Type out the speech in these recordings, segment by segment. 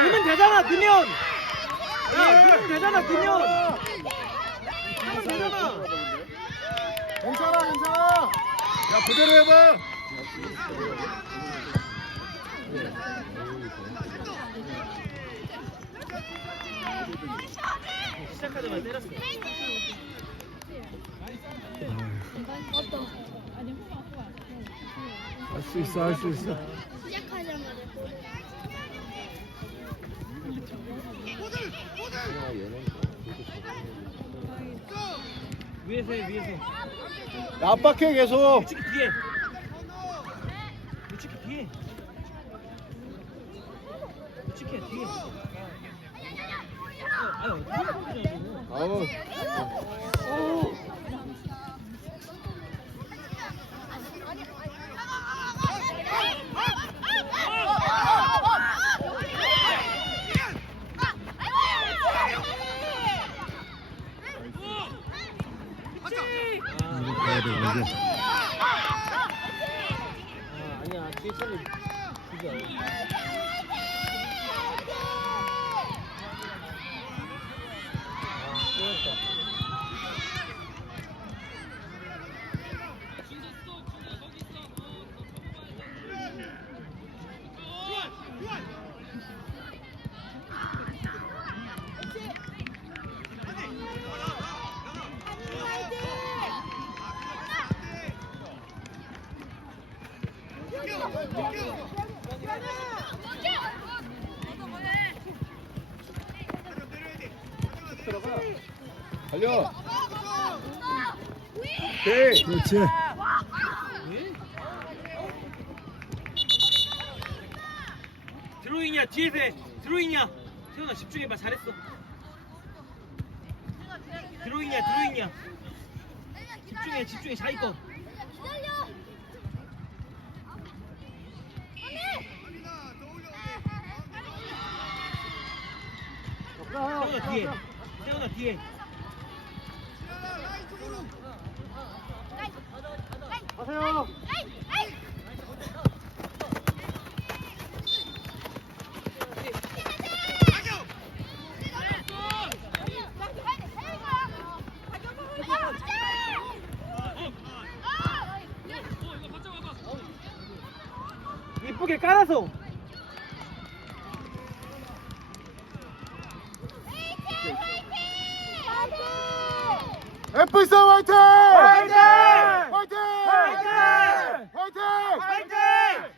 넣으면 되잖아, 넣으면. 야, 넣으면 되잖아, 넣으면. 넣으면 되잖아. 괜찮아 괜찮아 야 그대로 해봐 시작하자마자 때렸어. 할 수 있어 할 수 있어 시작하자마자 위에서 해, 위에서. 야, 압박해 계속 우측이 뒤에. 우측이 뒤에. 우측이 뒤에. 아유, 어떻게 하냐, 아우 이거 가야 돼 이제 아, 아니야. 뒤에 차를 주지 않아. 아, 끊었다. 달려. 오케이. 그렇지. 드로잉이야 뒤에서 해. 드로잉이야. 세훈아 집중해봐. 잘했어. 드로잉이야 드로잉이야. 집중해 집중해. 잘 있고 세훈아 뒤에. 세훈아 뒤에 가세요 이쁘게 깔아서 F4 화이팅! 화이팅! 화이팅! 화이팅! 화이팅! 화이팅!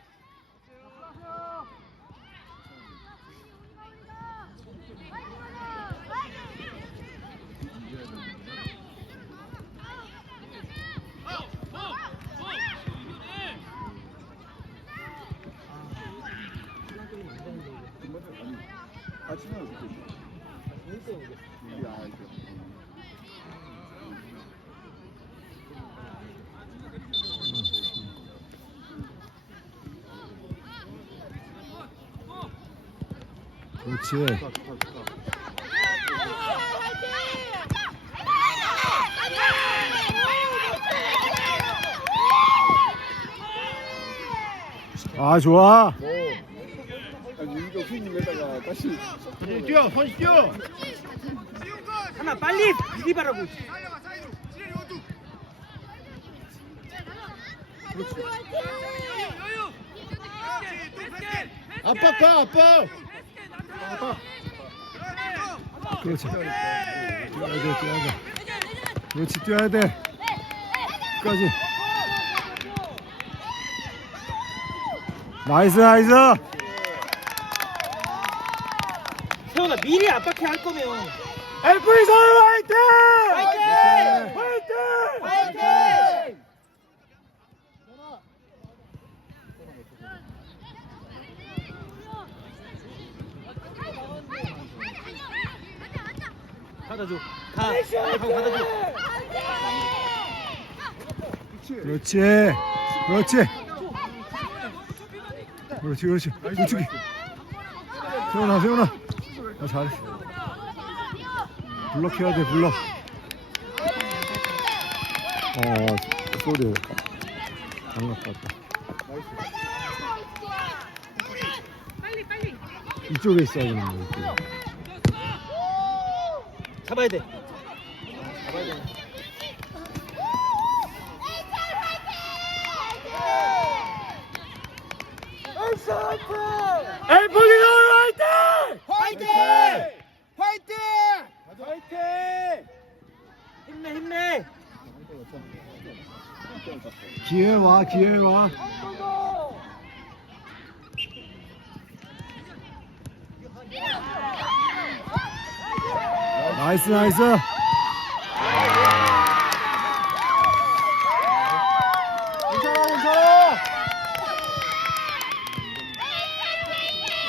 같이 나좋겠 야, 이거. 그렇지. 아 좋아. 후님에다가 다시 뛰어, 다시 뛰어. 하나 빨리 비리바라고 아빠 가, 아빠. 그렇지. 뛰어야 돼, 뛰어야 돼. 그렇지, 뛰어야 돼. 끝까지. 나이스, 나이스. 세훈아 미리 압박해 할 거면 엘프리 서울 화이팅! 화이팅! 화이팅! 화이팅! 받아줘 가 빨리 가고 받아줘 그렇지. 그렇지. 그렇지, 그렇지. 우측이. 세훈아, 세훈아. 아, 잘했어. 블럭해야 돼, 블럭. 어, 소리. 장갑 같다. 이쪽에 있어야 되는 거 이쪽에. 잡아야 돼. 잡아야 돼. 엘포기 서울 화이팅! 화이팅! 화이팅! 힘내 힘내. 기회 와 기회 와. 나이스 나이스. 괜찮아 괜찮아.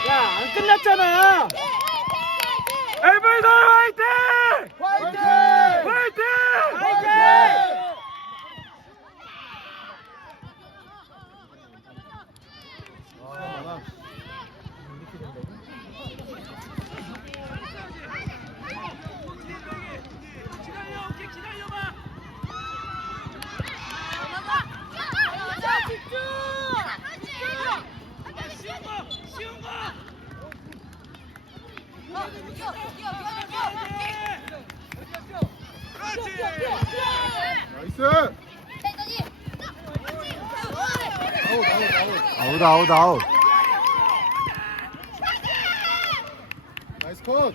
야안 끝났잖아. 서울 화이팅! 화이팅! 아웃 아웃. 나이스 컷.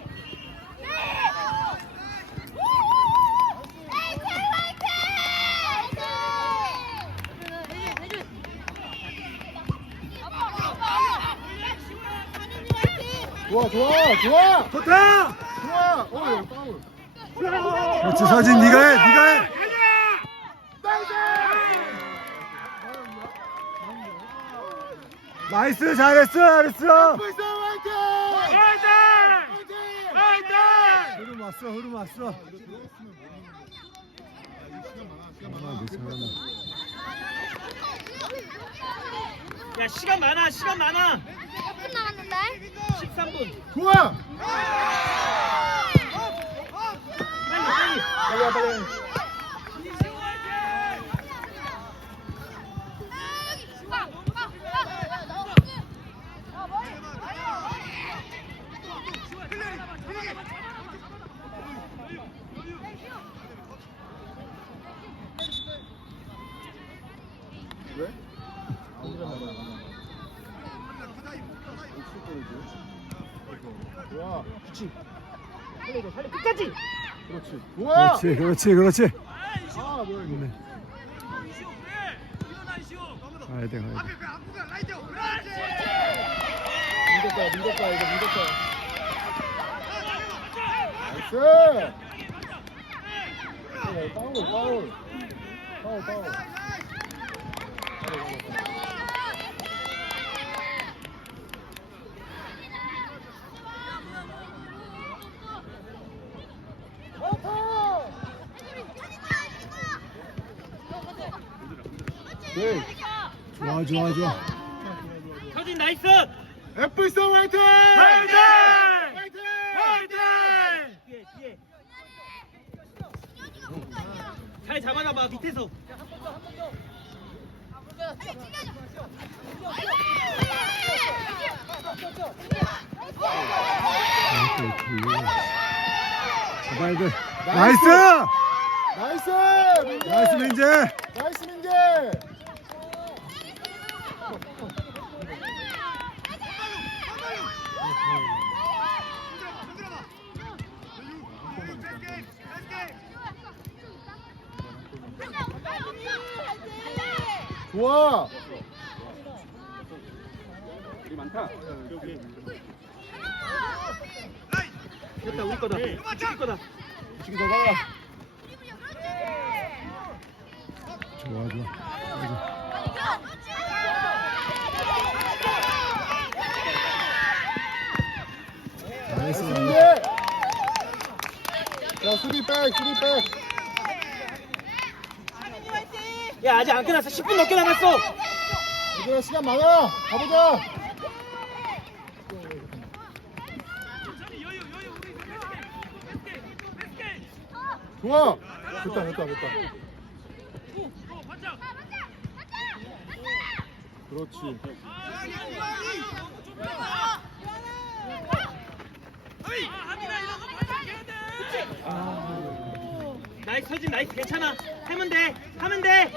좋아 좋아 좋아 좋다. 좋아. 어 파울. 그렇지 서진 네가 해 네가 해. 나이스 잘했어 잘했어. 불사 화이팅! 화이팅! 흐름 왔어 흐름 왔어. 아. 야 시간 많아 시간 많아. 1분 남았는데? 13분. 좋아. 빨리 빨리. 빨리 와 빨리. 왜? 좋아. 그렇지. 살려 돼 살려 끝까지. 그렇지. 좋아. 그렇지 그렇지 그렇지. 아. 네. 가야 돼 가야 돼. 민덕 거야 민덕 거야 이거 민덕 거야. 나이스. 어, 파울 파울. 파울 파울. 좋아 좋아 좋아. 서진 나이스. F1 화이팅! 화이팅! 화이팅! 뒤에 뒤에. 잘 잡아놔봐 밑에서. 돼. 나이스. 나이스! 민재! 나이스 민재. 나이스 민재! 좋아! 됐다 우리 거다. 우리 거다. 지금 더 가라. 좋아 좋아. 나이스. 자, 수비 백, 수비 백. 야 아직 안 끝났어. 10분 넘게 남았어. 얘들아, 시간 많아. 가보자. 좋아. 됐다, 됐다, 됐다. 그렇지. 나이스 서진 나이스 괜찮아. 하면 돼 하면 돼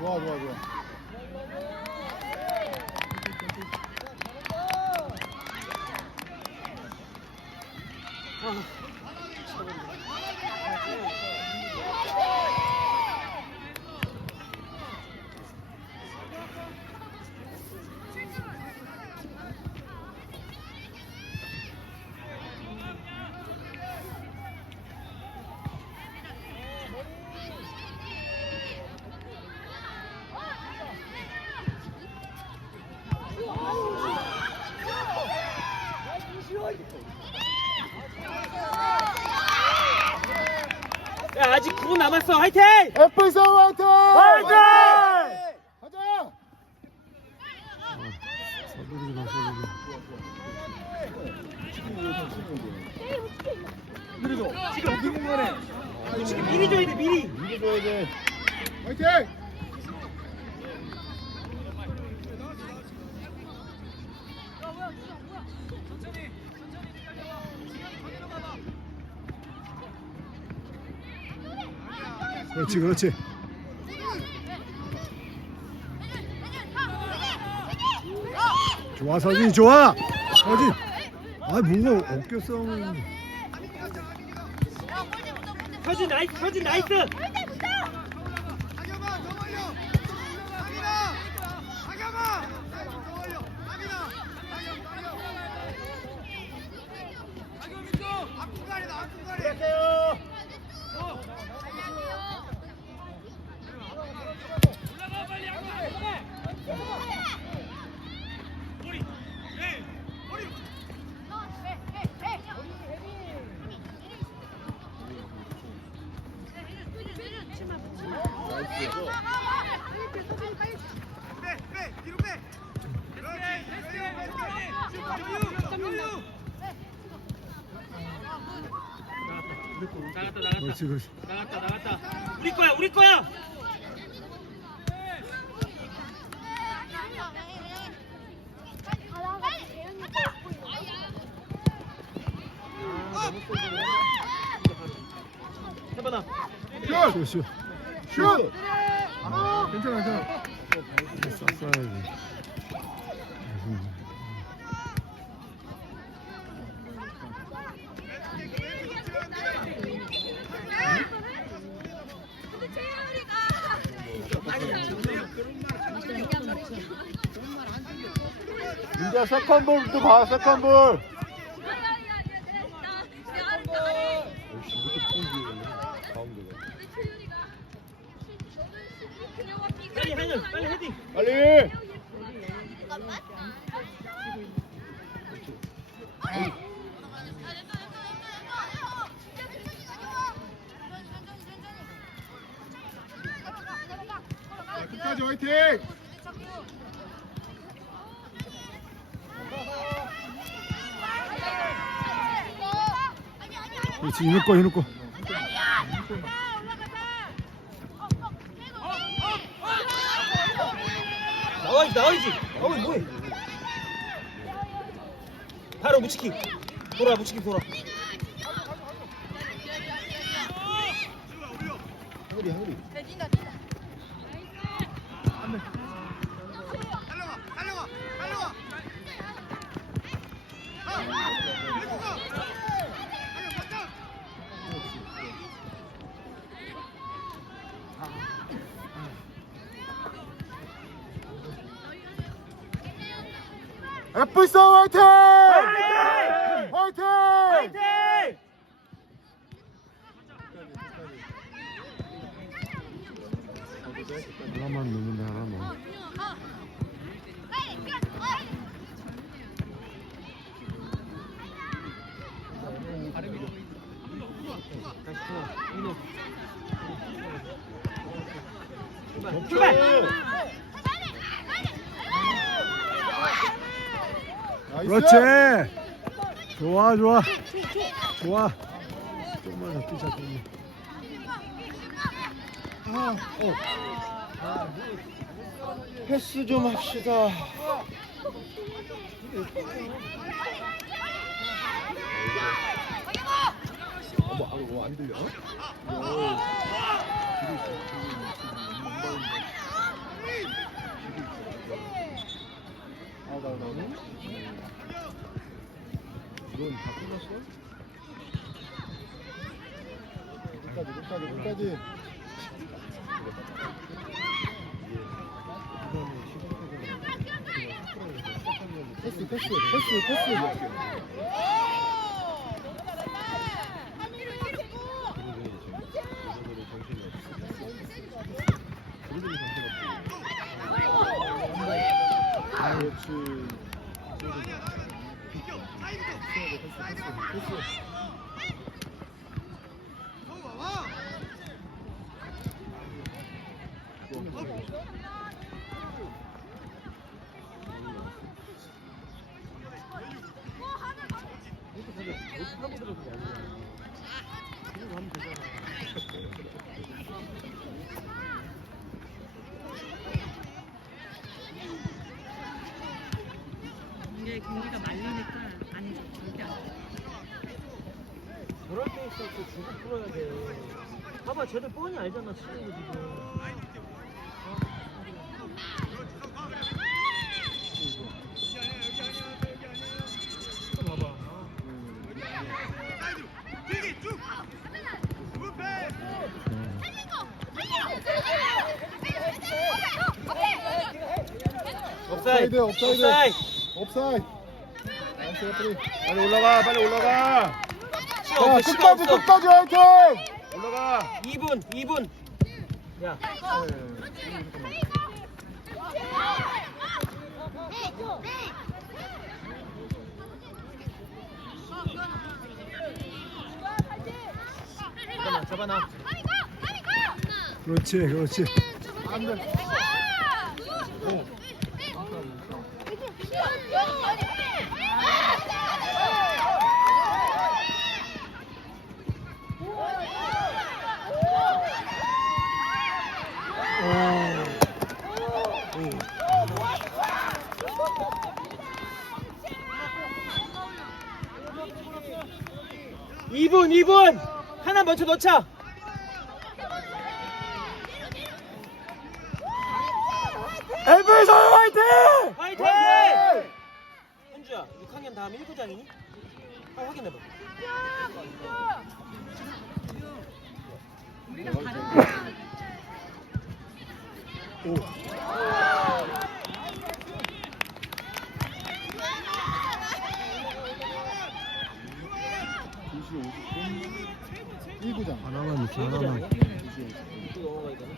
좋아, 좋 야 아직 9분 남았어 화이팅 F에서 화이팅! 화이팅! 가자! 서두르지 마 서두르지 지금 어디 공간에 지금 미리 줘야 돼 미리 미리 줘야 돼. 화이팅! 그렇지 그렇지. 좋아 서진이 좋아. 서진. 아 뭔가 어깨 싸움은 서진 나이스 서진 나이스 나갔다 나갔다. 그렇지 나갔다 나갔다. 우리 거야 우리 거야 해봐나 슛! 슛! 슛! 괜찮아 괜찮아 쌌어야지 민자 세컨볼부터 봐, 세컨볼. 빨리 빨리 헤딩 빨리! 자, 끝까지 화이팅! 그렇지 이놈 거 나와야지 나와야지 나와야지 뭐해 바로 무치기 돌아 무치기 돌아 하늘이, 하늘이. F서 화이팅! 화이팅! 출발! 그렇지! 좋아 좋아 좋아 좀만 더 뛰자 좀만 아, 어. 패스 좀 합시다 아, 어머, 아, 이거 안 들려? 아, 나 나는? 이건 다 끝났어? 끝까지, 끝까지, 끝까지. 패스, 패스, 패스, 패스. 그렇지. 이게 경기가 말리니까 안 줘, 절대 안 돼. 저럴 때 있을 때 주고 풀어야 돼. 봐봐, 쟤들 뻔히 알잖아, 치는 거 지금. 봐봐. 업사이드, 업사이드. 업사이드. 업사이드. 나이스, 레프리. 빨리 올라가, 빨리 올라가. 자, 끝까지. 끝까지 화이팅! 올라가. 2분, 2분. 야, 잡아놔, 잡아놔. 그렇지 그렇지. 안 돼. 이분이분 하나 먼저 넣자. 엘베이서 화이팅! 화이팅! 화이팅! 현주야, 6학년 다음 1부장이니? 아, 확인해봐. 우리랑 다른 두시 50분. 1구장. 하나만 있어 하나만. 또 넘어가야 되나?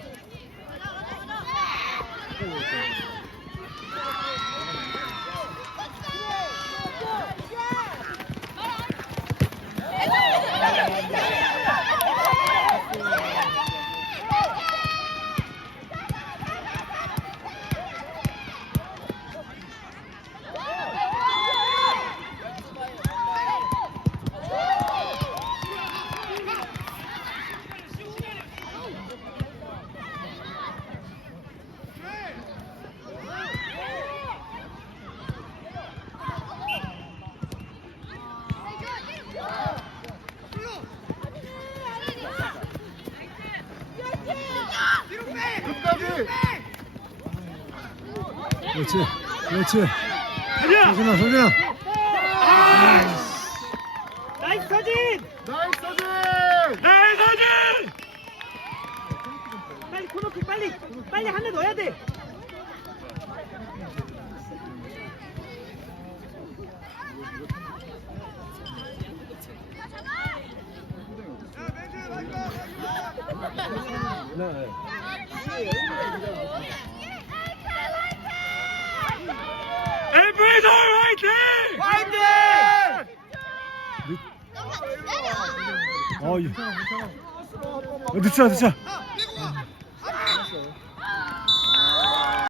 끝까지. 그렇지 그렇지. 소진아 소진아. 나이스 사진! 나이스 서진! 나이스 사진! 빨리 코너킥 빨리! 빨리 하나 넣어야 돼! 네. 엘브에서 화이팅! 화이팅! 어, 이- 어 늦자. 됐어.